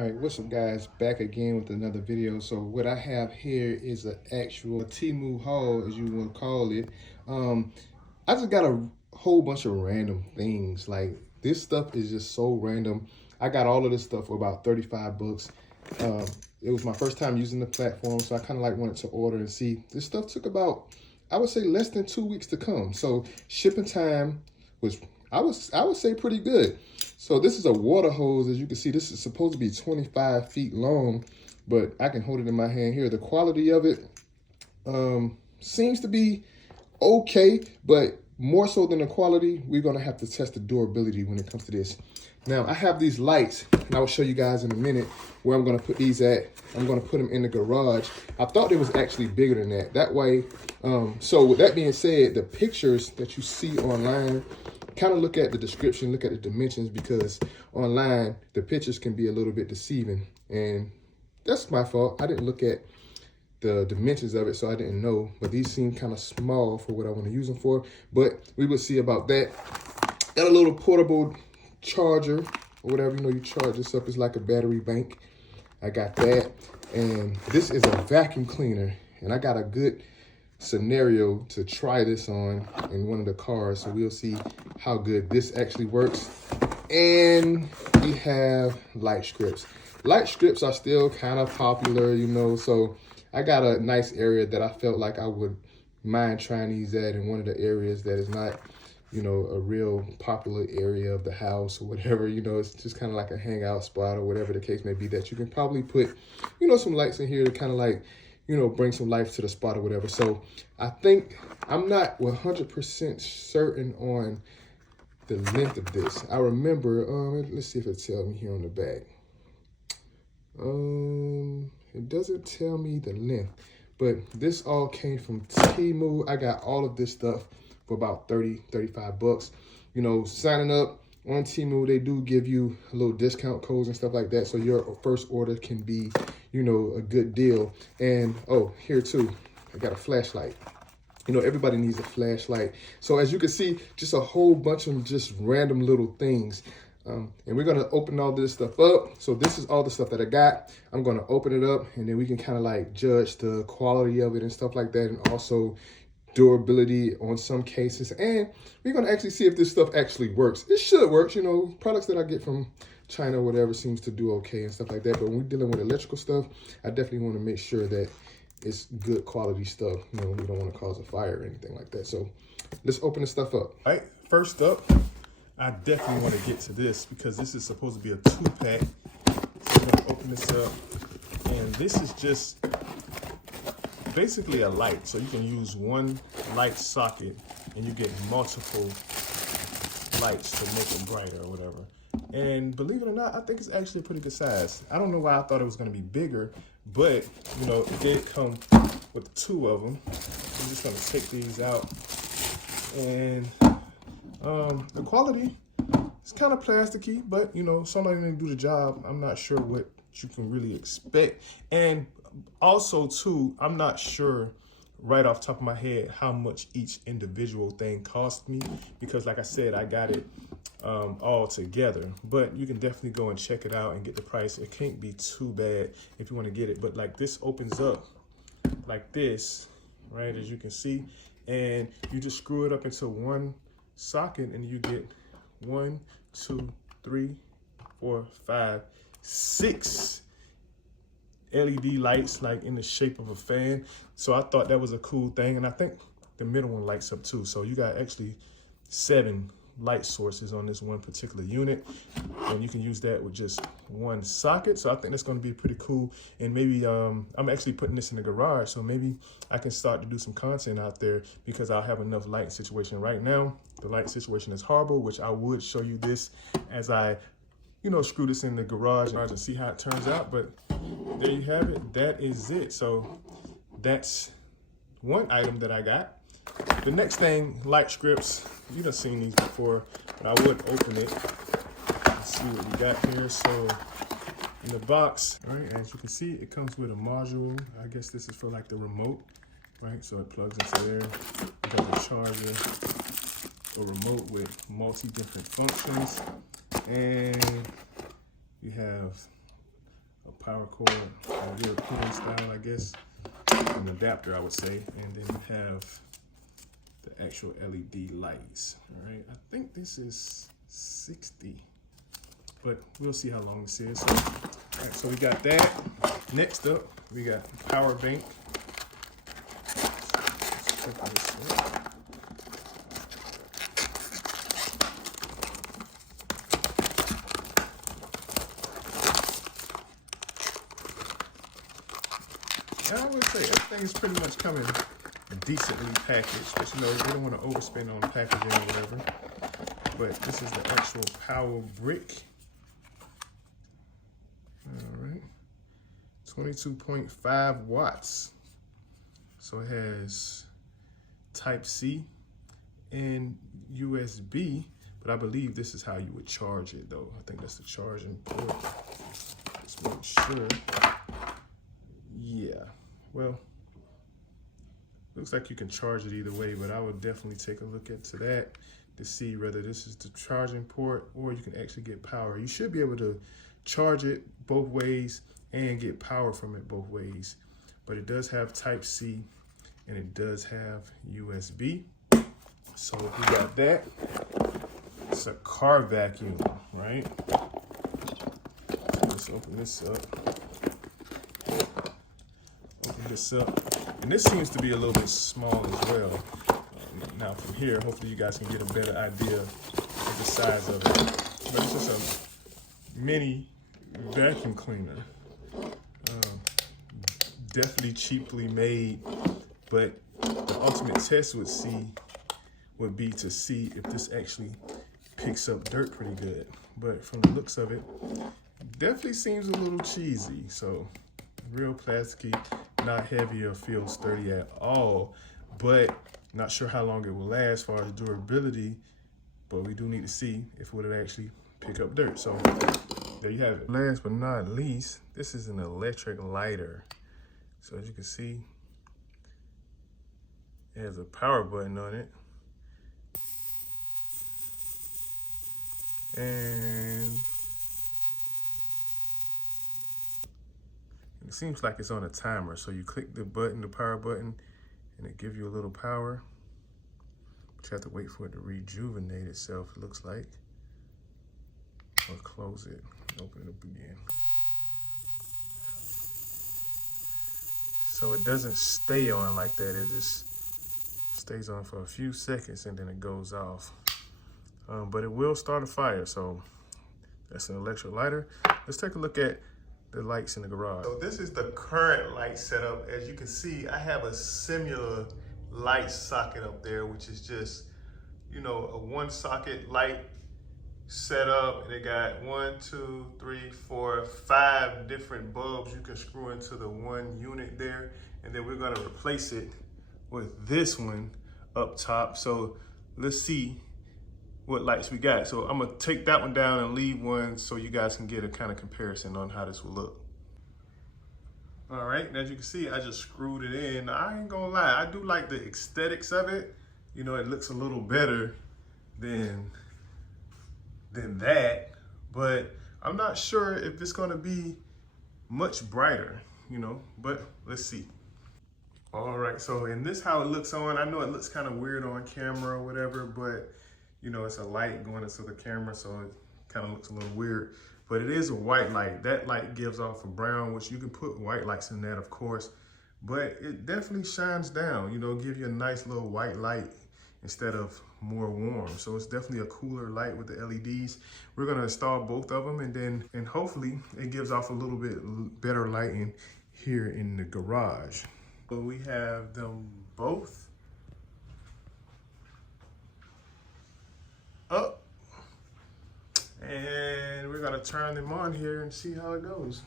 All right, what's up guys, back again with another video. So what I have here is an actual Temu haul, as you want to call it. I just got a whole bunch of random things. Like, this stuff is just so random. I got all of this stuff for about 35 bucks. It was my first time using the platform, so I kind of like wanted to order and see. This stuff took about, I would say, less than 2 weeks to come. So shipping time was, I would say, pretty good. So this is a water hose. As you can see, this is supposed to be 25 feet long, but I can hold it in my hand here. The quality of it seems to be okay, but more so than the quality, we're gonna have to test the durability when it comes to this. Now, I have these lights, and I will show you guys in a minute where I'm gonna put these at. I'm gonna put them in the garage. I thought it was actually bigger than that. That way, so with that being said, the pictures that you see online, kind of look at the description, look at the dimensions, because online, the pictures can be a little bit deceiving. And that's my fault. I didn't look at the dimensions of it, so I didn't know. But these seem kind of small for what I want to use them for. But we will see about that. Got a little portable charger or whatever, you charge this up. It's like a battery bank. I got that. And this is a vacuum cleaner. And I got a good scenario to try this on in one of the cars, so we'll see how good this actually works. And we have light strips. Light strips are still kind of popular, so I got a nice area that I felt like I would mind trying these at, in one of the areas that is not a real popular area of the house or whatever. It's just kind of like a hangout spot or whatever the case may be, that you can probably put some lights in here to kind of like bring some life to the spot or whatever. So I think, I'm not 100% certain on the length of this. I remember, let's see if it tells me here on the back. It doesn't tell me the length, but this all came from Temu. I got all of this stuff for about 35 bucks. Signing up on Temu, they do give you a little discount codes and stuff like that, so your first order can be a good deal. And oh, here too, I got a flashlight. Everybody needs a flashlight. So as you can see, just a whole bunch of just random little things. And we're gonna open all this stuff up. So this is all the stuff that I got. I'm gonna open it up, and then we can kind of like judge the quality of it and stuff like that, and also durability on some cases. And we're gonna actually see if this stuff actually works. It should work. Products that I get from China or whatever seems to do okay and stuff like that. But when we're dealing with electrical stuff, I definitely want to make sure that it's good quality stuff. We don't want to cause a fire or anything like that. So let's open this stuff up. All right, first up, I definitely want to get to this because this is supposed to be a 2-pack. So I'm gonna open this up, and this is just basically a light. So you can use one light socket and you get multiple lights to make it brighter or whatever. And believe it or not, I think it's actually a pretty good size. I don't know why I thought it was going to be bigger, but it did come with 2 of them. I'm just going to take these out, and the quality is kind of plasticky, but somebody gonna do the job. I'm not sure what you can really expect. And also too, I'm not sure right off the top of my head how much each individual thing cost me, because like I said, I got it all together. But you can definitely go and check it out and get the price. It can't be too bad if you want to get it. But like, this opens up like this, right, as you can see, and you just screw it up into one socket, and you get 1, 2, 3, 4, 5, 6 LED lights, like in the shape of a fan. So I thought that was a cool thing. And I think the middle one lights up too. So you got actually 7 light sources on this one particular unit, and you can use that with just one socket. So I think that's going to be pretty cool. And maybe I'm actually putting this in the garage, so maybe I can start to do some content out there, because I'll have enough light situation. Right now the light situation is horrible, which I would show you this as I screw this in the garage and see how it turns out. But there you have it. That is it. So that's one item that I got. The next thing, light strips. You've done seen these before, but I would open it and see what we got here. So in the box, all right, as you can see, it comes with a module. I guess this is for like the remote, right? So it plugs into there. You got the charger, a remote with multi different functions, and you have power cord, European style, I guess, an adapter, I would say, and then you have the actual LED lights. All right, I think this is 60, but we'll see how long this is. So, all right, so we got that. Next up, we got power bank. Let's check this out. I would say everything is pretty much coming decently packaged, but you know, we don't want to overspend on packaging or whatever. But this is the actual power brick. All right, 22.5 watts. So it has Type C and USB, but I believe this is how you would charge it though. I think that's the charging port. Let's make sure. Yeah, well, looks like you can charge it either way, but I would definitely take a look into that to see whether this is the charging port or you can actually get power. You should be able to charge it both ways and get power from it both ways, but it does have Type C and it does have USB. So we got that. It's a car vacuum, right? Let's open this up. This up, and this seems to be a little bit small as well. Now from here, hopefully you guys can get a better idea of the size of it. But it's just a mini vacuum cleaner. Definitely cheaply made, but the ultimate test would be to see if this actually picks up dirt pretty good. But from the looks of it, definitely seems a little cheesy. So real plasticky, not heavy or feel sturdy at all, but not sure how long it will last as far as durability, but we do need to see if it would actually pick up dirt. So there you have it. Last but not least, this is an electric lighter. So as you can see, it has a power button on it. And it seems like it's on a timer. So you click the button, the power button, and it gives you a little power. But you have to wait for it to rejuvenate itself, it looks like. Or close it, open it up again. So it doesn't stay on like that. It just stays on for a few seconds and then it goes off. But it will start a fire. So that's an electric lighter. Let's take a look at the lights in the garage. So this is the current light setup. As you can see, I have a similar light socket up there, which is just, you know, a one socket light setup. And it got 1, 2, 3, 4, 5 different bulbs you can screw into the one unit there. And then we're gonna replace it with this one up top. So let's see what lights we got. So I'm gonna take that one down and leave one so you guys can get a kind of comparison on how this will look. All right, and as you can see, I just screwed it in. I ain't gonna lie, I do like the aesthetics of it. You know, it looks a little better than that, but I'm not sure if it's gonna be much brighter, you know, but let's see. All right, so in this how it looks on, I know it looks kind of weird on camera or whatever, but you know, it's a light going into the camera, so it kind of looks a little weird, but it is a white light. That light gives off a brown, which you can put white lights in that, of course, but it definitely shines down, you know, give you a nice little white light instead of more warm. So it's definitely a cooler light with the LEDs. We're gonna install both of them and hopefully it gives off a little bit better lighting here in the garage. So we have them both up, and we're gonna turn them on here and see how it goes.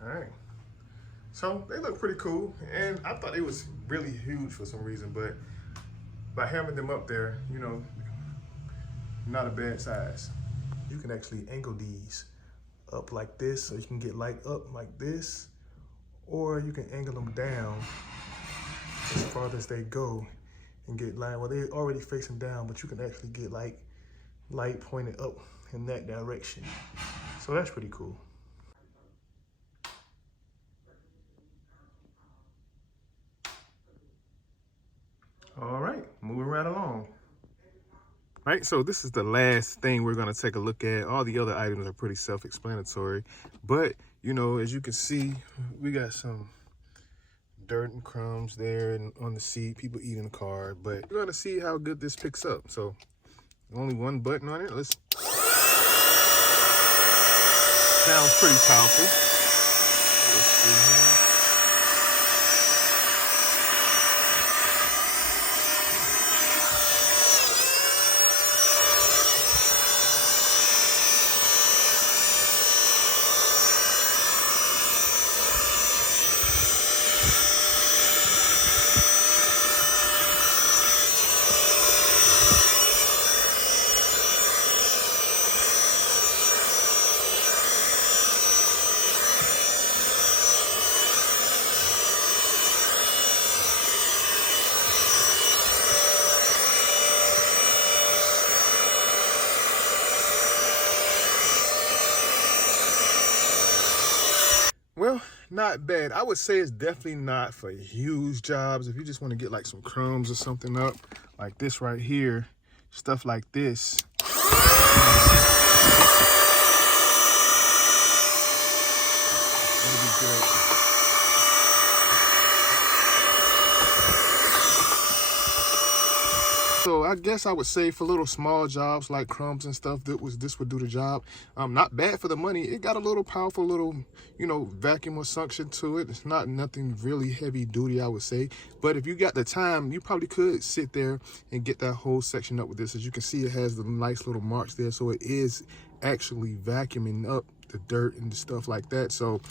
All right, so they look pretty cool, and I thought it was really huge for some reason, but by having them up there, you know, not a bad size. You can actually angle these up like this, so you can get light up like this, or you can angle them down as far as they go and get light. Well, they're already facing down, but you can actually get light pointed up in that direction. So that's pretty cool. All right, moving right along. Right, so this is the last thing we're gonna take a look at. All the other items are pretty self-explanatory, but you know, as you can see, we got some dirt and crumbs there and on the seat, people eating the car, but we're gonna see how good this picks up. So only one button on it. Let's. Sounds pretty powerful. Let's see here. Well, not bad. I would say it's definitely not for huge jobs. If you just want to get like some crumbs or something up, like this right here, stuff like this. That'll be good. So I guess I would say for little small jobs like crumbs and stuff, this would do the job. Not bad for the money. It got a little powerful little, you know, vacuum or suction to it. It's not nothing really heavy duty, I would say. But if you got the time, you probably could sit there and get that whole section up with this. As you can see, it has the nice little marks there. So it is actually vacuuming up the dirt and stuff like that. So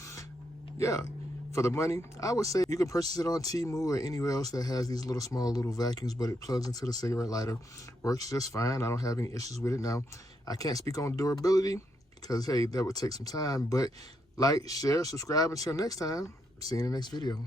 yeah. For the money, I would say you can purchase it on Temu or anywhere else that has these little small little vacuums, but it plugs into the cigarette lighter. Works just fine. I don't have any issues with it. Now, I can't speak on durability because, hey, that would take some time. But like, share, subscribe. Until next time, see you in the next video.